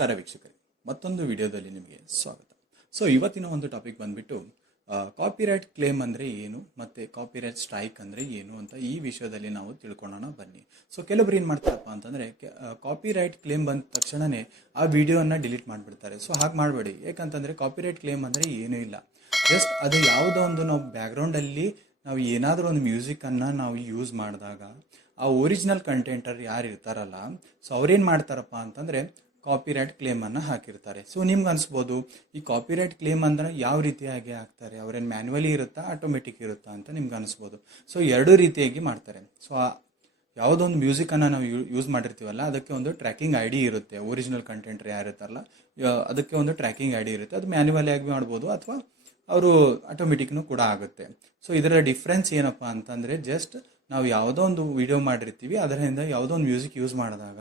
ನಮಸ್ಕಾರ ವೀಕ್ಷಕರೇ, ಮತ್ತೊಂದು ವಿಡಿಯೋದಲ್ಲಿ ನಿಮಗೆ ಸ್ವಾಗತ. ಸೊ ಇವತ್ತಿನ ಒಂದು ಟಾಪಿಕ್ ಬಂದ್ಬಿಟ್ಟು ಕಾಪಿರೈಟ್ ಕ್ಲೇಮ್ ಅಂದರೆ ಏನು ಮತ್ತು ಕಾಪಿರೈಟ್ ಸ್ಟ್ರೈಕ್ ಅಂದರೆ ಏನು ಅಂತ ಈ ವಿಷಯದಲ್ಲಿ ನಾವು ತಿಳ್ಕೊಳ್ಳೋಣ ಬನ್ನಿ. ಸೊ ಕೆಲವರು ಏನು ಮಾಡ್ತಾರಪ್ಪ ಅಂತಂದರೆ ಕಾಪಿರೈಟ್ ಕ್ಲೇಮ್ ಬಂದ ತಕ್ಷಣವೇ ಆ ವಿಡಿಯೋನ ಡಿಲೀಟ್ ಮಾಡಿಬಿಡ್ತಾರೆ. ಸೊ ಹಾಗೆ ಮಾಡಬೇಡಿ. ಯಾಕಂತಂದರೆ ಕಾಪಿರೈಟ್ ಕ್ಲೇಮ್ ಅಂದರೆ ಏನೂ ಇಲ್ಲ. ಜಸ್ಟ್ ಅದು ಯಾವುದೋ ಒಂದು ನಾವು ಬ್ಯಾಕ್ಗ್ರೌಂಡಲ್ಲಿ ನಾವು ಏನಾದರೂ ಒಂದು ಮ್ಯೂಸಿಕನ್ನು ನಾವು ಯೂಸ್ ಮಾಡಿದಾಗ ಆ ಒರಿಜಿನಲ್ ಕಂಟೆಂಟರ್ ಯಾರು ಇರ್ತಾರಲ್ಲ, ಸೊ ಅವ್ರೇನು ಮಾಡ್ತಾರಪ್ಪ ಅಂತಂದರೆ ಕಾಪಿರೈಟ್ ಕ್ಲೇಮನ್ನು ಹಾಕಿರ್ತಾರೆ. ಸೊ ನಿಮ್ಗೆ ಅನಿಸ್ಬೋದು, ಈ ಕಾಪಿರೈಟ್ ಕ್ಲೇಮ್ ಅಂದ್ರೆ ಯಾವ ರೀತಿಯಾಗಿ ಹಾಕ್ತಾರೆ, ಅವ್ರೇನು ಮ್ಯಾನ್ಯುವಲಿ ಇರುತ್ತಾ ಆಟೋಮೆಟಿಕ್ ಇರುತ್ತಾ ಅಂತ ನಿಮ್ಗೆ ಅನಿಸ್ಬೋದು. ಸೊ ಎರಡೂ ರೀತಿಯಾಗಿ ಮಾಡ್ತಾರೆ. ಸೊ ಯಾವುದೊಂದು ಮ್ಯೂಸಿಕನ್ನು ನಾವು ಯೂಸ್ ಮಾಡಿರ್ತೀವಲ್ಲ, ಅದಕ್ಕೆ ಒಂದು ಟ್ರ್ಯಾಕಿಂಗ್ ಐ ಡಿ ಇರುತ್ತೆ. ಒರಿಜಿನಲ್ ಕಂಟೆಂಟರ್ ಯಾರು ಇರ್ತಾರಲ್ಲ ಅದಕ್ಕೆ ಒಂದು ಟ್ರ್ಯಾಕಿಂಗ್ ಐ ಡಿ ಇರುತ್ತೆ. ಅದು ಮ್ಯಾನ್ಯುವಲಿ ಆಗಿ ಮಾಡ್ಬೋದು ಅಥವಾ ಅವರು ಆಟೋಮೆಟಿಕ್ನು ಕೂಡ ಆಗುತ್ತೆ. ಸೊ ಇದರ ಡಿಫ್ರೆನ್ಸ್ ಏನಪ್ಪ ಅಂತಂದರೆ, ಜಸ್ಟ್ ನಾವು ಯಾವುದೋ ಒಂದು ವಿಡಿಯೋ ಮಾಡಿರ್ತೀವಿ, ಅದರಿಂದ ಯಾವುದೋ ಒಂದು ಮ್ಯೂಸಿಕ್ ಯೂಸ್ ಮಾಡಿದಾಗ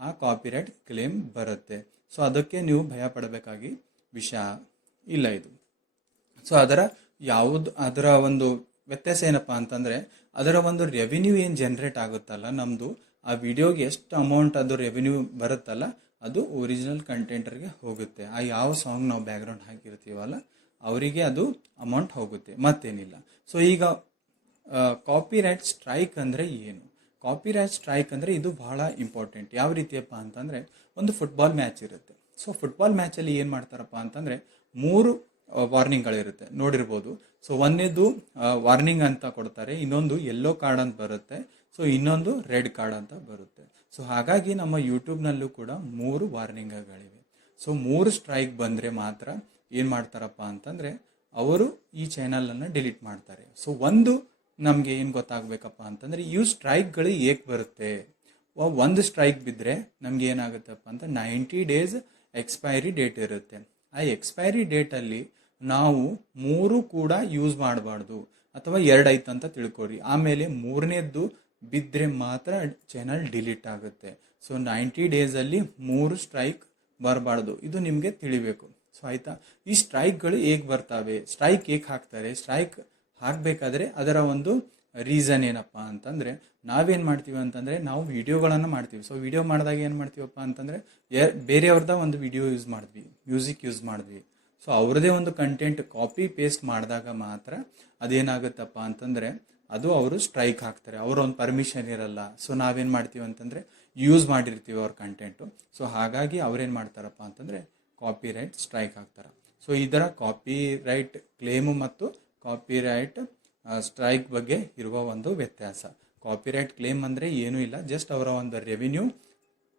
ಆ ಕಾಪಿರೈಟ್ ಕ್ಲೇಮ್ ಬರುತ್ತೆ. ಸೊ ಅದಕ್ಕೆ ನೀವು ಭಯ ಪಡಬೇಕಾಗಿ ವಿಷಯ ಇಲ್ಲ ಇದು. ಸೊ ಅದರ ಒಂದು ವ್ಯತ್ಯಾಸ ಏನಪ್ಪ ಅಂತಂದರೆ, ಅದರ ಒಂದು ರೆವಿನ್ಯೂ ಏನು ಜನ್ರೇಟ್ ಆಗುತ್ತಲ್ಲ, ನಮ್ಮದು ಆ ವಿಡಿಯೋಗೆ ಎಷ್ಟು ಅಮೌಂಟ್ ಅದು ರೆವಿನ್ಯೂ ಬರುತ್ತಲ್ಲ, ಅದು ಒರಿಜಿನಲ್ ಕಂಟೆಂಟರ್ಗೆ ಹೋಗುತ್ತೆ. ಆ ಯಾವ ಸಾಂಗ್ ನಾವು ಬ್ಯಾಕ್ಗ್ರೌಂಡ್ ಹಾಕಿರ್ತೀವಲ್ಲ ಅವರಿಗೆ ಅದು ಅಮೌಂಟ್ ಹೋಗುತ್ತೆ, ಮತ್ತೇನಿಲ್ಲ. ಸೊ ಈಗ ಕಾಪಿರೈಟ್ ಸ್ಟ್ರೈಕ್ ಅಂದರೆ ಏನು? ಕಾಪಿರೈಟ್ ಸ್ಟ್ರೈಕ್ ಅಂದರೆ ಇದು ಬಹಳ ಇಂಪಾರ್ಟೆಂಟ್. ಯಾವ ರೀತಿಯಪ್ಪ ಅಂತಂದರೆ, ಒಂದು ಫುಟ್ಬಾಲ್ ಮ್ಯಾಚ್ ಇರುತ್ತೆ. ಸೊ ಫುಟ್ಬಾಲ್ ಮ್ಯಾಚಲ್ಲಿ ಏನು ಮಾಡ್ತಾರಪ್ಪ ಅಂತಂದರೆ 3 ವಾರ್ನಿಂಗ್ಗಳಿರುತ್ತೆ, ನೋಡಿರ್ಬೋದು. ಸೊ ಒಂದೇದು ವಾರ್ನಿಂಗ್ ಅಂತ ಕೊಡ್ತಾರೆ, ಇನ್ನೊಂದು ಯೆಲ್ಲೋ ಕಾರ್ಡ್ ಅಂತ ಬರುತ್ತೆ, ಸೊ ಇನ್ನೊಂದು ರೆಡ್ ಕಾರ್ಡ್ ಅಂತ ಬರುತ್ತೆ. ಸೊ ಹಾಗಾಗಿ ನಮ್ಮ ಯೂಟ್ಯೂಬ್ನಲ್ಲೂ ಕೂಡ 3 ವಾರ್ನಿಂಗ್ಗಳಿವೆ. ಸೊ 3 ಸ್ಟ್ರೈಕ್ ಬಂದರೆ ಮಾತ್ರ ಏನು ಮಾಡ್ತಾರಪ್ಪ ಅಂತಂದರೆ ಅವರು ಈ ಚಾನಲನ್ನು ಡಿಲೀಟ್ ಮಾಡ್ತಾರೆ. ಸೊ ಒಂದು ನಮಗೆ ಏನು ಗೊತ್ತಾಗಬೇಕಪ್ಪ ಅಂತಂದರೆ, ಇವು ಸ್ಟ್ರೈಕ್ಗಳು ಏಕೆ ಬರುತ್ತೆ. ಒಂದು ಸ್ಟ್ರೈಕ್ ಬಿದ್ದರೆ ನಮ್ಗೆ ಏನಾಗುತ್ತಪ್ಪ ಅಂತ 90 ಡೇಸ್ ಎಕ್ಸ್ಪೈರಿ ಡೇಟ್ ಇರುತ್ತೆ. ಆ ಎಕ್ಸ್ಪೈರಿ ಡೇಟಲ್ಲಿ ನಾವು 3 ಕೂಡ ಯೂಸ್ ಮಾಡಬಾರ್ದು, ಅಥವಾ 2 ಐತೆ ಅಂತ ತಿಳ್ಕೊರಿ. ಆಮೇಲೆ 3ನೇದ್ದು ಬಿದ್ದರೆ ಮಾತ್ರ ಚಾನಲ್ ಡಿಲೀಟ್ ಆಗುತ್ತೆ. ಸೊ 90 ಡೇಸಲ್ಲಿ 3 ಸ್ಟ್ರೈಕ್ ಬರಬಾರ್ದು, ಇದು ನಿಮಗೆ ತಿಳಿಬೇಕು. ಸೊ ಆಯಿತಾ, ಈ ಸ್ಟ್ರೈಕ್ಗಳು ಹೇಗೆ ಬರ್ತಾವೆ, ಸ್ಟ್ರೈಕ್ ಹೇಗೆ ಹಾಕ್ತಾರೆ, ಸ್ಟ್ರೈಕ್ ಹಾಕಬೇಕಾದ್ರೆ ಅದರ ಒಂದು ರೀಸನ್ ಏನಪ್ಪ ಅಂತಂದರೆ, ನಾವೇನು ಮಾಡ್ತೀವಿ ಅಂತಂದರೆ ನಾವು ವಿಡಿಯೋಗಳನ್ನು ಮಾಡ್ತೀವಿ. ಸೊ ವಿಡಿಯೋ ಮಾಡಿದಾಗ ಏನು ಮಾಡ್ತೀವಪ್ಪ ಅಂತಂದರೆ, ಬೇರೆಯವ್ರದ ಒಂದು ವಿಡಿಯೋ ಯೂಸ್ ಮಾಡಿದ್ವಿ, ಮ್ಯೂಸಿಕ್ ಯೂಸ್ ಮಾಡಿದ್ವಿ. ಸೊ ಅವ್ರದ್ದೇ ಒಂದು ಕಂಟೆಂಟ್ ಕಾಪಿ ಪೇಸ್ಟ್ ಮಾಡಿದಾಗ ಮಾತ್ರ ಅದೇನಾಗುತ್ತಪ್ಪ ಅಂತಂದರೆ ಅದು ಅವರು ಸ್ಟ್ರೈಕ್ ಹಾಕ್ತಾರೆ. ಅವರ ಒಂದು ಪರ್ಮಿಷನ್ ಇರಲ್ಲ. ಸೊ ನಾವೇನು ಮಾಡ್ತೀವಿ ಅಂತಂದರೆ ಯೂಸ್ ಮಾಡಿರ್ತೀವಿ ಅವ್ರ ಕಂಟೆಂಟು. ಸೊ ಹಾಗಾಗಿ ಅವ್ರೇನು ಮಾಡ್ತಾರಪ್ಪ ಅಂತಂದರೆ ಕಾಪಿರೈಟ್ ಸ್ಟ್ರೈಕ್ ಹಾಕ್ತಾರೆ. ಸೊ ಇದರ ಕಾಪಿರೈಟ್ ಕ್ಲೇಮು ಮತ್ತು ಕಾಪಿರೈಟ್ ಸ್ಟ್ರೈಕ್ ಬಗ್ಗೆ ಇರುವ ಒಂದು ವ್ಯತ್ಯಾಸ. ಕಾಪಿರೈಟ್ ಕ್ಲೇಮ್ ಅಂದರೆ ಏನೂ ಇಲ್ಲ, ಜಸ್ಟ್ ಅವರ ಒಂದು ರೆವಿನ್ಯೂ,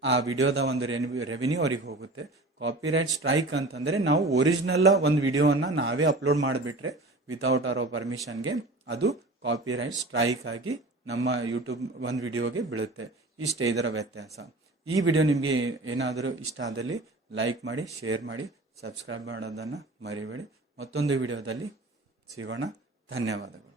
ಆ ವಿಡಿಯೋದ ಒಂದು ರೆವಿನ್ಯೂ ಅವ್ರಿಗೆ ಹೋಗುತ್ತೆ. ಕಾಪಿರೈಟ್ ಸ್ಟ್ರೈಕ್ ಅಂತಂದರೆ ನಾವು ಒರಿಜಿನಲ್ ಒಂದು ವಿಡಿಯೋವನ್ನು ನಾವೇ ಅಪ್ಲೋಡ್ ಮಾಡಿಬಿಟ್ರೆ ವಿತೌಟ್ ಅವರ ಪರ್ಮಿಷನ್ಗೆ ಅದು ಕಾಪಿರೈಟ್ ಸ್ಟ್ರೈಕ್ ಆಗಿ ನಮ್ಮ ಯೂಟ್ಯೂಬ್ ಒಂದು ವಿಡಿಯೋಗೆ ಬೀಳುತ್ತೆ. ಇಷ್ಟೇ ಇದರ ವ್ಯತ್ಯಾಸ. ಈ ವಿಡಿಯೋ ನಿಮಗೆ ಏನಾದರೂ ಇಷ್ಟ ಆದಲ್ಲಿ ಲೈಕ್ ಮಾಡಿ, ಶೇರ್ ಮಾಡಿ, ಸಬ್ಸ್ಕ್ರೈಬ್ ಮಾಡೋದನ್ನು ಮರಿಬೇಡಿ. ಮತ್ತೊಂದು ವಿಡಿಯೋದಲ್ಲಿ ಸಿಗೋಣ. ಧನ್ಯವಾದಗಳು.